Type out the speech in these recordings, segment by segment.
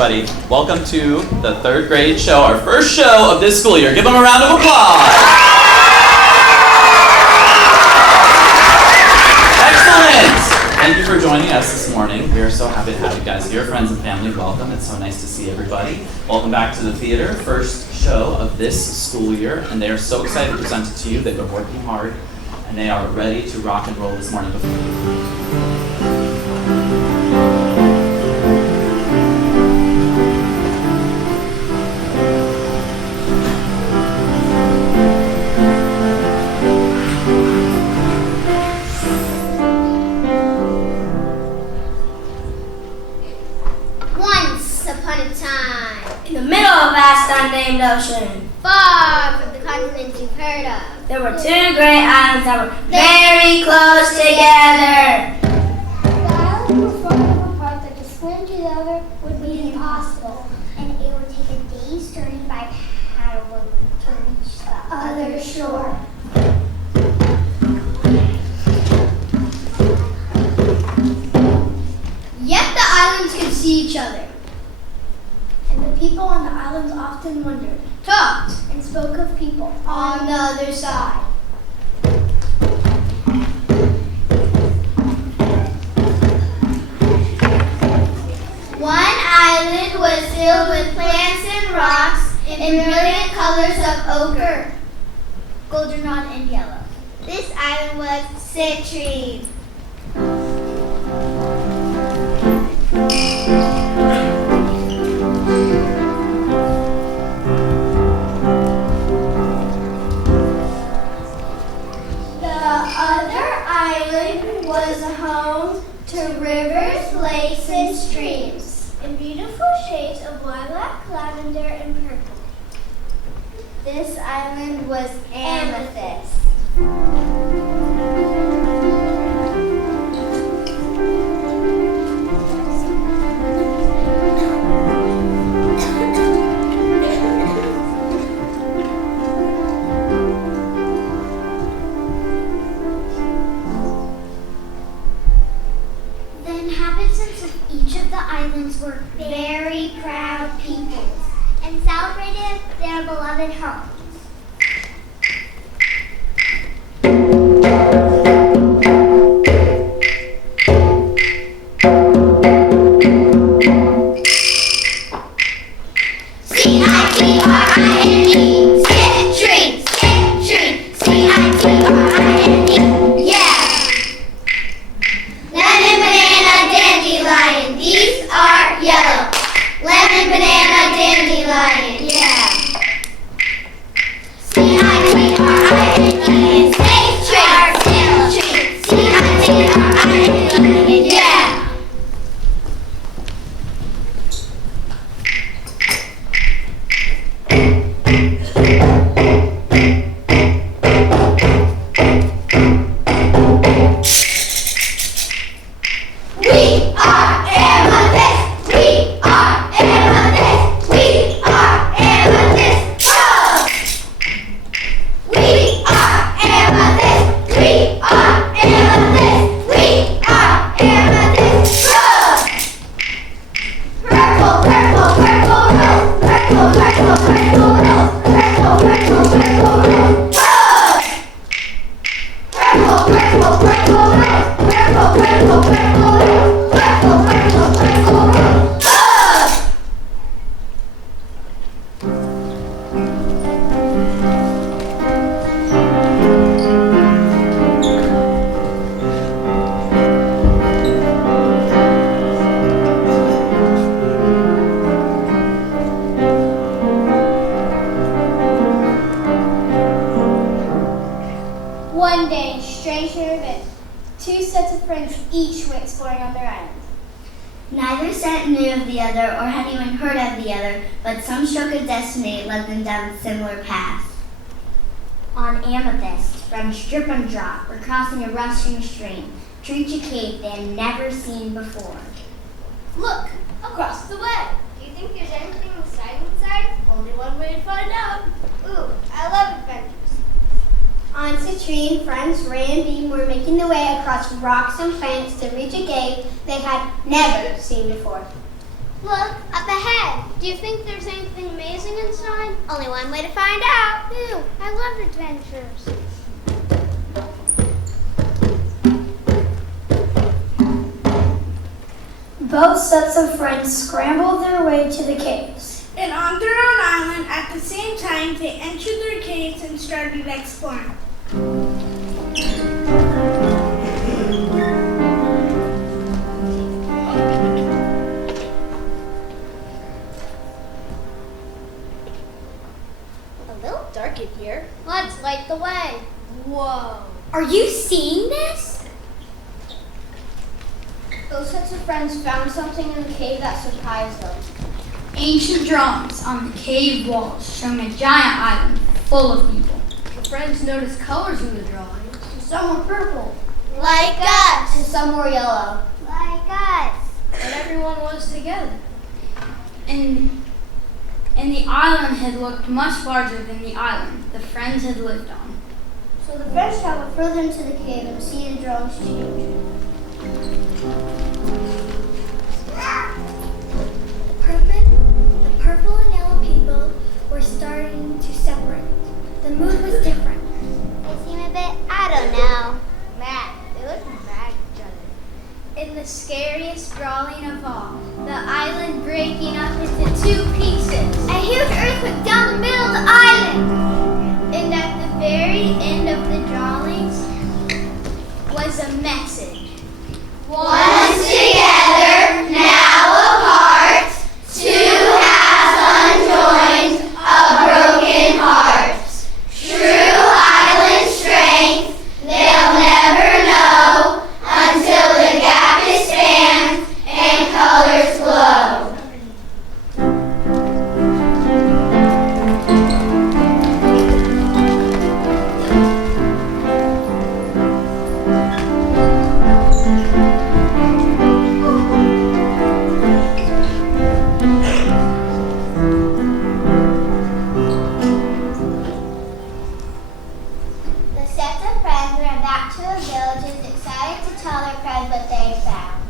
everybody. Welcome to the third grade show, our first show of this school year. Give them a round of applause. Excellent! Thank you for joining us this morning. We are so happy to have you guys here. Friends and family, welcome. It's so nice to see everybody. Welcome back to the theater, first show of this school year, and they are so excited to present it to you. They've been working hard, and they are ready to rock and roll this morning. In the middle of a vast unnamed ocean, far from the continents you've heard of, there were two great islands that were very close together. The islands were far enough apart that to swim to the other would be impossible, and it would take a day's journey by paddle to reach the other shore. Yet the islands could see each other. And the people on the islands often wondered, talked, and spoke of people on the other side. One island was filled with plants and rocks in brilliant colors of ochre, goldenrod, and yellow. This island was citrine. Was home to rivers, lakes, and streams in beautiful shades of lilac, lavender, and purple. This island was amethyst. Were very proud peoples and celebrated their beloved homes. C-I-T-R-I-N-E, citrine, citrine, C-I-T-R-I-N-E, yeah. Lemon, banana, dandelion, these are yellow. Lemon, banana, dandelion, yeah. C-I-T-R-I-N-E, citrine, citrine, C-I-T-R-I-N-E, yeah. One day, strange new event. Two sets of friends each went exploring on their island. Neither set knew of the other or had even heard of the other, but some stroke of destiny led them down similar paths. On Amethyst, friends Drip and Drop were crossing a rushing stream to reach a cave they had never seen before. Look, across the way. Do you think there's anything inside? Only one way to find out. Ooh, I love adventures. On Citrine, friends Ray and Beam were making their way across rocks and plants to reach a cave they had never seen before. Look, up ahead. Do you think there's anything amazing inside? Only one way to find out. Ew, I love adventures. Both sets of friends scrambled their way to the caves. And on their own island, at the same time, they entered their caves and started exploring. A little dark in here. Let's light the way. Whoa. Are you seeing this? Those sets of friends found something in the cave that surprised them. Ancient drawings on the cave walls showing a giant island full of people. The friends noticed colors in the drawings. Some were purple, Like us. And some were yellow. Like us. But everyone was together. And the island had looked much larger than the island the friends had lived on. So the friends traveled further into the cave and see the drawings change. The purple and yellow people were starting to separate. The mood was different. They seem a bit, I don't know, mad. They look mad at each other. In the scariest drawing of all, the island breaking up into two pieces. A huge earthquake down the middle of the island. And at the very end of the drawings was a message. Once together, now apart, two halves unjoined, a broken heart. True island strength, they'll never know, until the gap is spanned and colors glow. The sets of friends ran back to the villages, excited to tell their friends what they had found.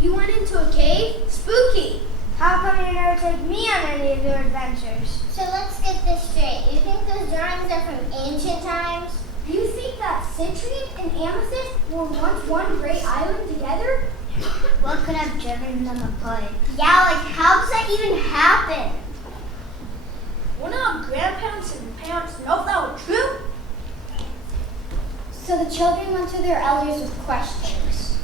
You went into a cave? Spooky. How come you never take me on any of your adventures? So let's get this straight. You think those drawings are from ancient times? Do you think that citrine and amethyst were once one great island together? What could have driven them apart? Yeah, like how does that even happen? Wouldn't our grandparents and parents know if that were true? So the children went to their elders with questions.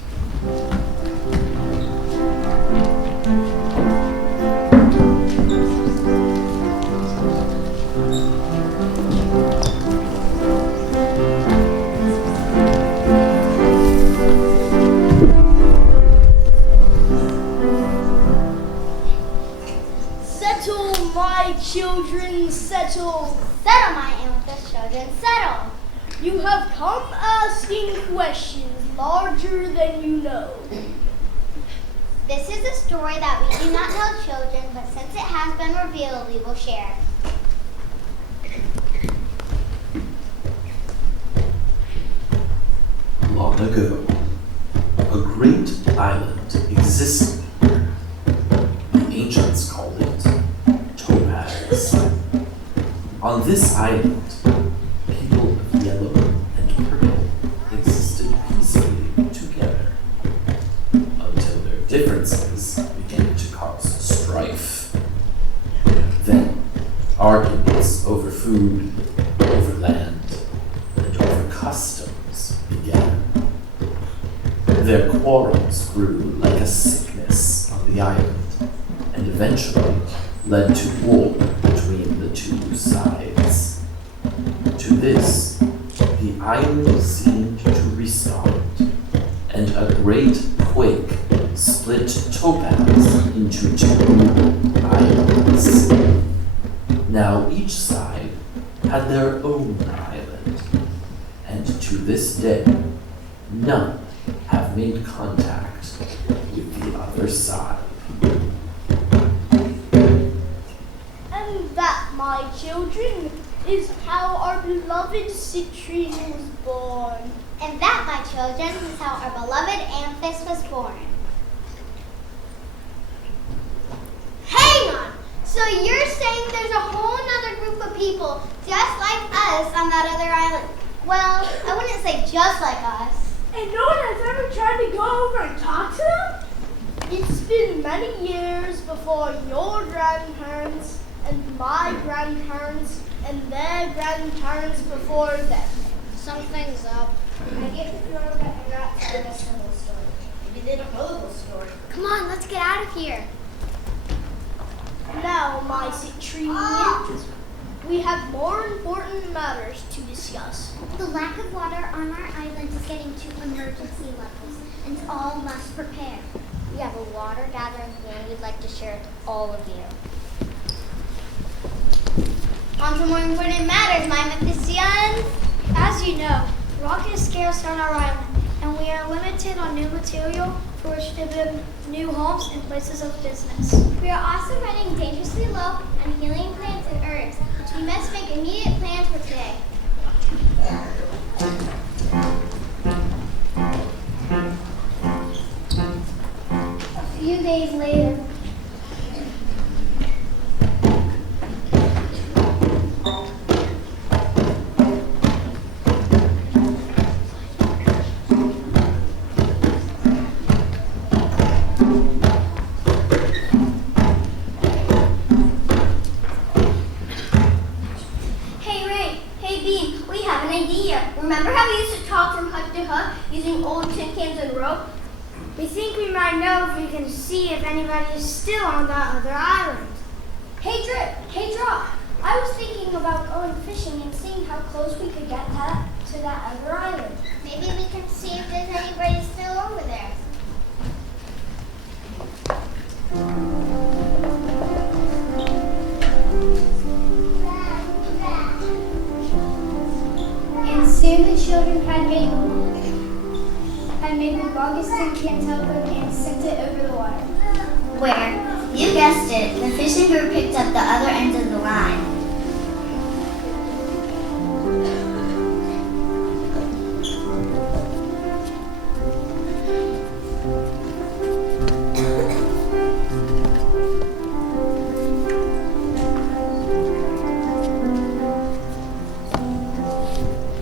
Settle, my children, settle. Settle, my amethyst children, settle. You have come asking questions larger than you know. This is a story that we do not tell children, but since it has been revealed, we will share. Long ago, a great island existed. The ancients called it Topaz. On this island, people of yellow and purple existed peacefully together until their differences began to cause strife. Then, arguments over food, over land, and over customs began. Their quarrels grew like a sickness on the island, and eventually led to war between the two sides. To this, the island seemed to respond, and a great quake split Topaz into two islands. Now each side had their own island, and to this day, none have made contact with the other side. And that, my children, is how our beloved citrine was born. And that, my children, is how our beloved amethyst was born. Hang So you're saying there's a whole other group of people just like us on that other island? Well, I wouldn't say just like us. And no one has ever tried to go over and talk to them? It's been many years before your grandparents and my grandparents and their grandparents before them. Something's up. I get the feeling that they're not telling us the whole story. Maybe they don't know the whole story. Come on, let's get out of here. Now, my Citrinians, we have more important matters to discuss. The lack of water on our island is getting to emergency levels, and all must prepare. We have a water gathering plan we'd like to share with all of you. On to more important matters, my Mephistians. As you know, rock is scarce on our island, and we are limited on new material for which to build new homes and places of business. We are also running dangerously low on healing plants and herbs, which we must make immediate plans for today. A few days later, Hey Ray, hey Bean, we have an idea. Remember how we used to talk from hut to hut using old tin cans and rope? We think we might know if we can see if anybody is still on that other island. hey Drip, hey Drop. I was thinking about going fishing and seeing how close we could get to that other island. Maybe we can see if there's anybody still over there. And soon the children had made the longest tin can telephone and sent it over the water. Where, you guessed it, the fishing group picked up the other end of the line.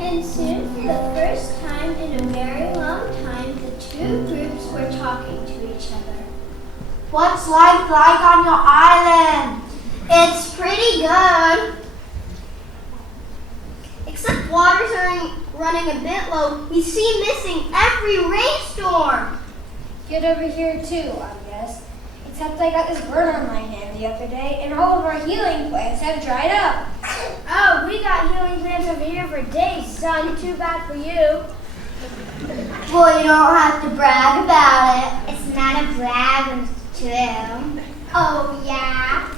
And soon, for the first time in a very long time, the two groups were talking to each other. What's life like on your island? It's pretty good. Except water's running a bit low. We see missing every rainstorm. Get over here too, I guess. Except I got this burn on my hand the other day, and all of our healing plants have dried up. Oh, we got healing plants over here for days, son. Too bad for you. Well, you don't have to brag about it. It's not a brag, it's true. Oh, yeah?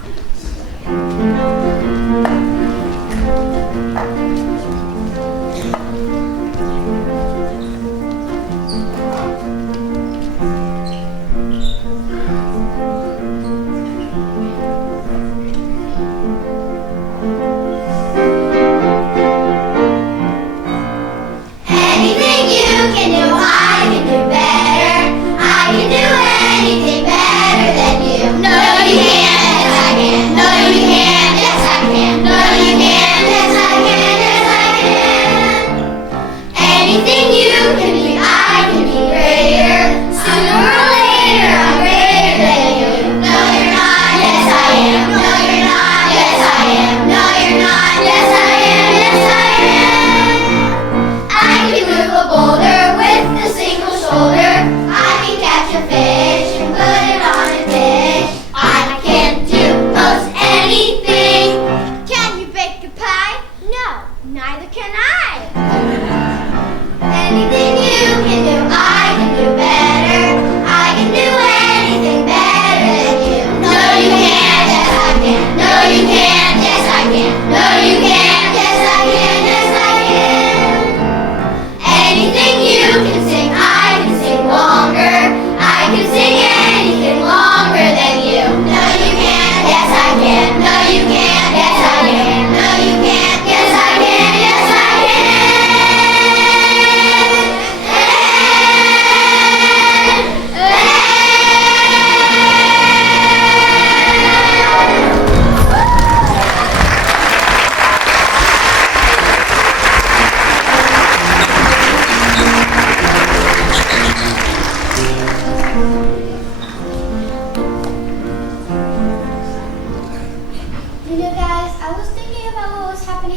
Anything you can do, I can do better. I can do anything better than you. No, you can't.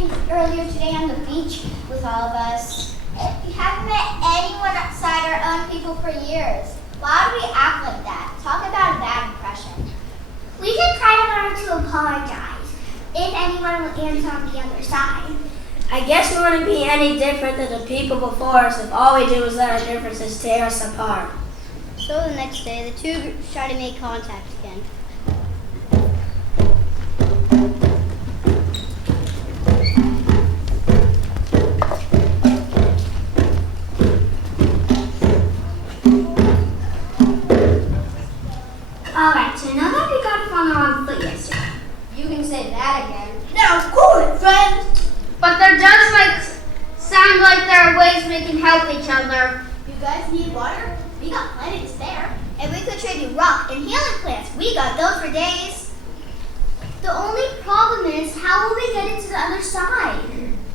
swimming earlier today on the beach with all of us. We haven't met anyone outside our own people for years. Why do we act like that? Talk about a bad impression. We should try to learn to apologize if anyone will answer on the other side. I guess we wouldn't be any different than the people before us if all we did was let our differences tear us apart. So the next day, the two groups try to make contact again. Alright, so now that we got off on the wrong foot yesterday. You can say that again. Now, cool it, friend. But there does sound like there are ways we can help each other. You guys need water? We got plenty to spare. And we could trade you rock and healing plants. We got those for days. The only problem is, how will we get it to the other side?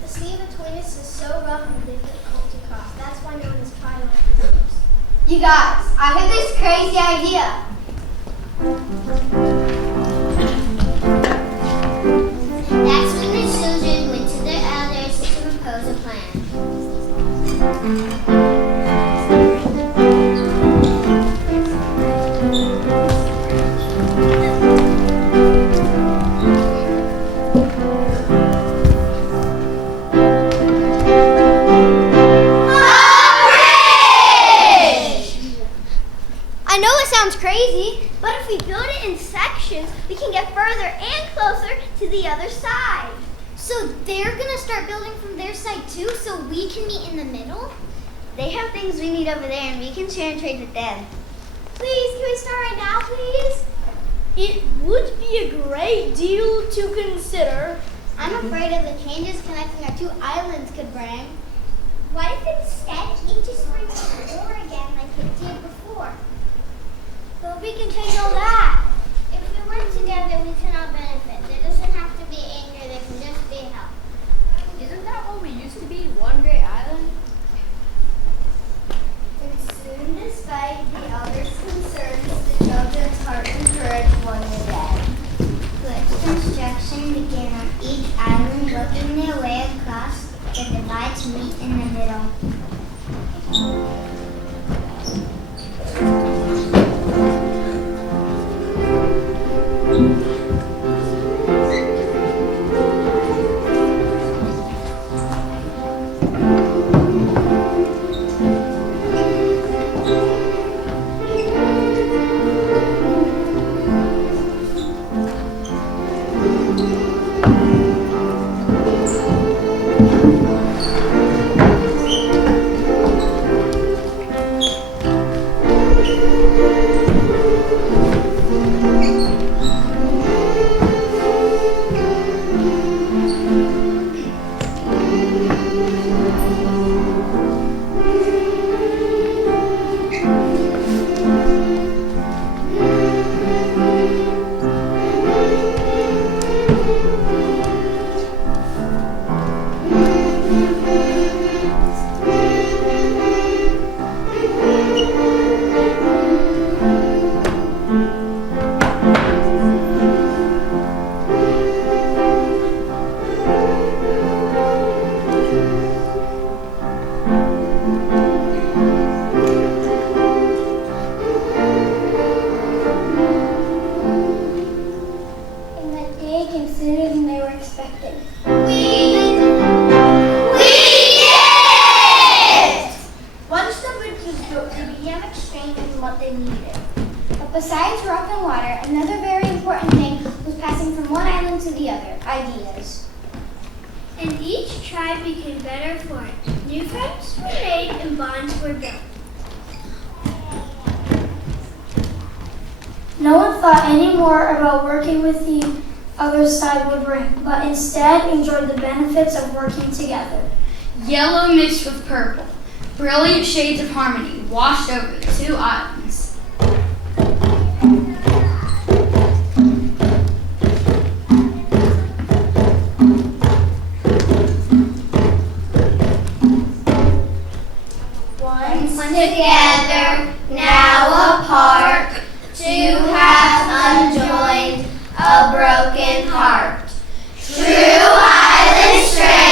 The sea between us is so rough and difficult to cross. That's why no one is trying all these years. You guys, I had this crazy idea. That's when the children went to their elders to propose a plan. I know it sounds crazy, but if we build it in sections, we can get further and closer to the other side. So they're gonna start building from their side too, so we can meet in the middle? They have things we need over there, and we can share and trade with them. Please, can we start right now, please? It would be a great deal to consider. I'm afraid of the changes connecting our two islands could bring. What if instead it just brings us more again like it did before? But we can change all that. If we work together, we can all benefit. There doesn't have to be anger, there can just be help. Isn't that what we used to be? One great island? And soon, despite the elders' concerns, the children's heart and courage won the day. Good construction began on each island, working their way across the divide to meet in the middle. Besides rock and water, another very important thing was passing from one island to the other, ideas. And each tribe became better for it. New friends were made and bonds were built. No one thought any more about working with the other side would bring, but instead enjoyed the benefits of working together. Yellow mixed with purple. Brilliant shades of harmony washed over the two islands. Once together, now apart, two have unjoined a broken heart. True island. astray.